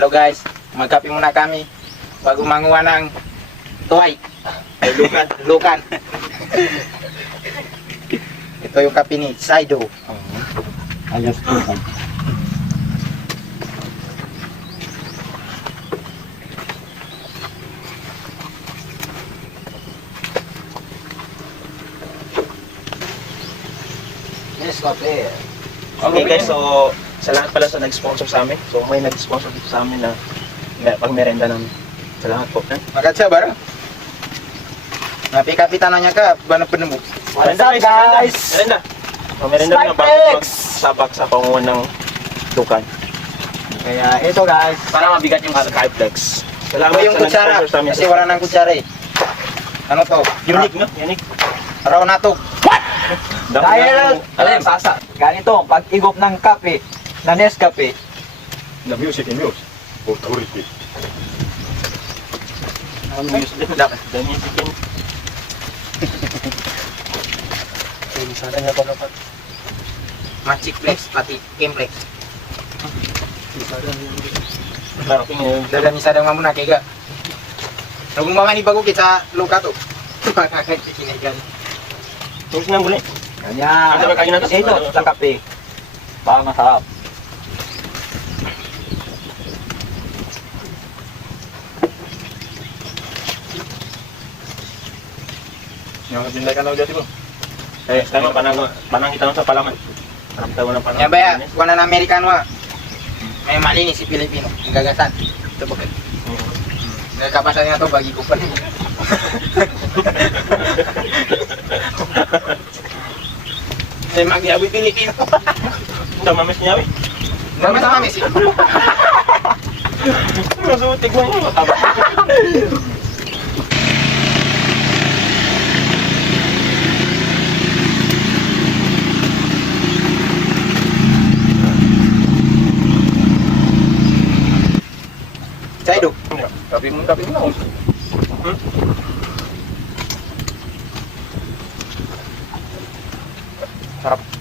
Hello guys, magkape muna kami bago manguha ng tuway. Ay, lukan. lukan. Ito yung kape ni Saido. Ayos po. Yes, kape. Okay guys, so sa lahat pala sa nag-sponsor sa amin. So may nag-sponsor dito sa amin na na pag merenda namin. Salamat po. Eh? Magat siya, baro. Napi kapitan niya ka, ba na penemu? Merenda guys! guys? Merenda! So, merenda na bago magsabak sa panguhan ng dukan. Kaya ito guys. Para mabigat yung Skyflex. Salamat Ito yung sa kutsara, sa kasi wala nang kutsara eh. Ano to? Unique, no? Unique. Raw na to. Dami Dahil, alam, sasa, ganito, pag igop ng kape, na Nescafe. Na music and news. Authority. Na music and na music and nggak apa-apa. Magic Flex, pati Gameplay. Dalam misalnya kamu nak kega. Lagu mama ni bagus kita luka tuh. Kakak kini kan. Terus nang boleh. Ya. Ada kaki nanti. Eh, itu tangkap deh. Parang masarap. Yang dipindahkan daw dati po. Eh, eh tama panang panang kita sa palaman. Panang tawo ng panang. Yabaya, kuan ya. na Amerikano wa. memang eh, ini ni si Pilipino, ang gagasan. Ito bakit? Hmm. Nagkapasan nga to bagi ko pa. Saya mag Udah Pilipino. Ito mamis sama Mamis sih. Masuk mo. Yun. Mataba. Saido. Tapi tapi mau. Sarap.